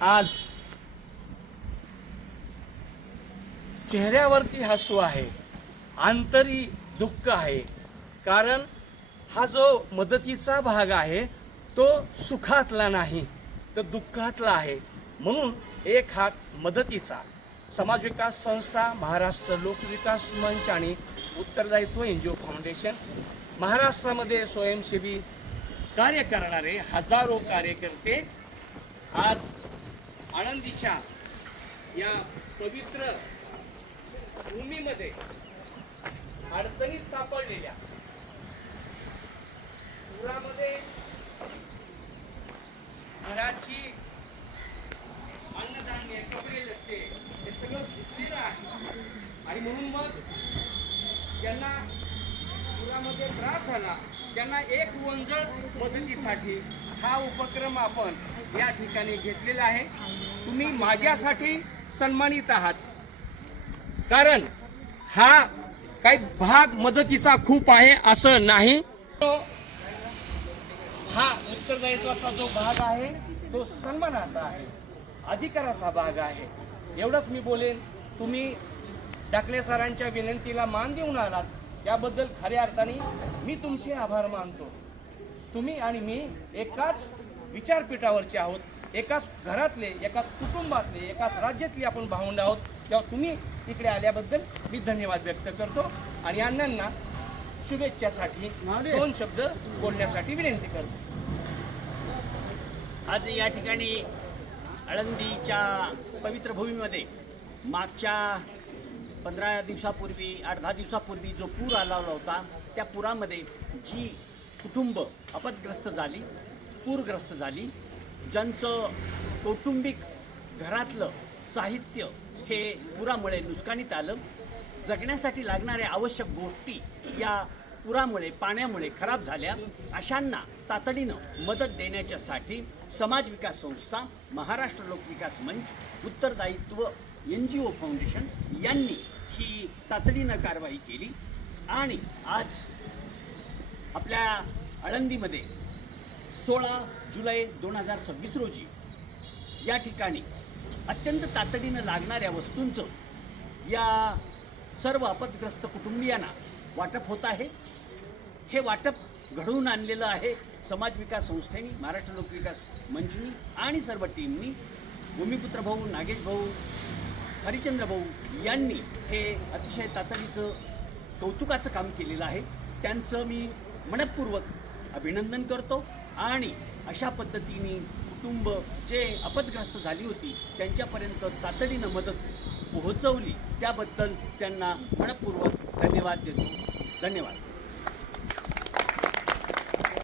आज चेहऱ्यावरती हसू आहे, आंतरी दुःख आहे, कारण हा जो मदतीचा भाग आहे तो सुखातला नाही तर दुःखातला आहे. म्हणून एक हात मदतीचा समाज विकास संस्था, महाराष्ट्र लोकविकास मंच आणि उत्तरदायित्व एनजीओ फाउंडेशन, महाराष्ट्रामध्ये स्वयंसेवी कार्य करणारे हजारो कार्यकर्ते आज आळंदीच्या या पवित्र भूमीमध्ये अडचणीत सापडलेल्या, पुरामध्ये घराची अन्नधान्य, कपडे लत्ते हे सगळं भिजलेलं आहे. आणि म्हणून मग ज्यांना पुरामध्ये त्रास झाला त्यांना एक वंजळ मदतीसाठी हा उपक्रम आपण या ठिकाणी घेतलेला आहे. तुम्ही माझ्यासाठी सन्मानित आहात, कारण हा काही भाग मदतीचा खूप आहे असं नाही. हा उत्तरदायित्वाचा जो भाग आहे तो सन्मानाचा आहे, अधिकाराचा भाग आहे. एवढंच मी बोलेन. तुम्ही डाकले सरांच्या विनंतीला मान देऊन आलात त्याबद्दल खऱ्या अर्थाने मी तुमचे आभार मानतो. तुम्ही आणि मी एकाच विचारपीठावरचे आहोत, एकाच घरातले, एकाच कुटुंबातले, एकाच राज्यातले आपण भावंड आहोत. तेव्हा तुम्ही इकडे आल्याबद्दल मी धन्यवाद व्यक्त करतो आणि अण्णांना शुभेच्छासाठी दोन शब्द बोलण्यासाठी विनंती करतो. आज या ठिकाणी आळंदीच्या पवित्र भूमीमध्ये मागच्या 15 दिवसापूर्वी, 8-10 दिवसापूर्वी जो पूर आला होता, त्या पुरामध्ये जी कुटुंब आपदग्रस्त झाली, पूरग्रस्त झाली, ज्यांचं कौटुंबिक घरातलं साहित्य हे पुरामुळे नुकसानीत आलं, जगण्यासाठी लागणाऱ्या आवश्यक गोष्टी या पुरामुळे, पाण्यामुळे खराब झाल्या, अशांना तातडीनं मदत देण्याच्यासाठी समाज विकास संस्था, महाराष्ट्र लोकविकास मंच, उत्तरदायित्व एनजीओ फाउंडेशन यांनी ही तातडीनं कारवाई केली. आणि आज आपल्या आळंदीमध्ये 16 जुलै 2026 रोजी या ठिकाणी अत्यंत तातडीनं लागणाऱ्या वस्तूंचं या सर्व आपदग्रस्त कुटुंबियांना वाटप होत आहे. हे वाटप घडवून आणलेलं आहे समाज विकास संस्थेनी, महाराष्ट्र लोकविकास मंचनी आणि सर्व टीमनी. भूमिपुत्र भाऊ, नागेश भाऊ, हरिचंद्र भाऊ यांनी हे अतिशय तातडीचं कौतुकाचं काम केलेलं आहे. त्यांचं मी मनपूर्वक अभिनंदन करतो. आणि अशा पद्धतीने कुटुंब जे आपदग्रस्त झाली होती त्यांच्यापर्यंत तातडीनं मदत पोहोचवली त्याबद्दल त्यांना मनपूर्वक धन्यवाद देतो. धन्यवाद.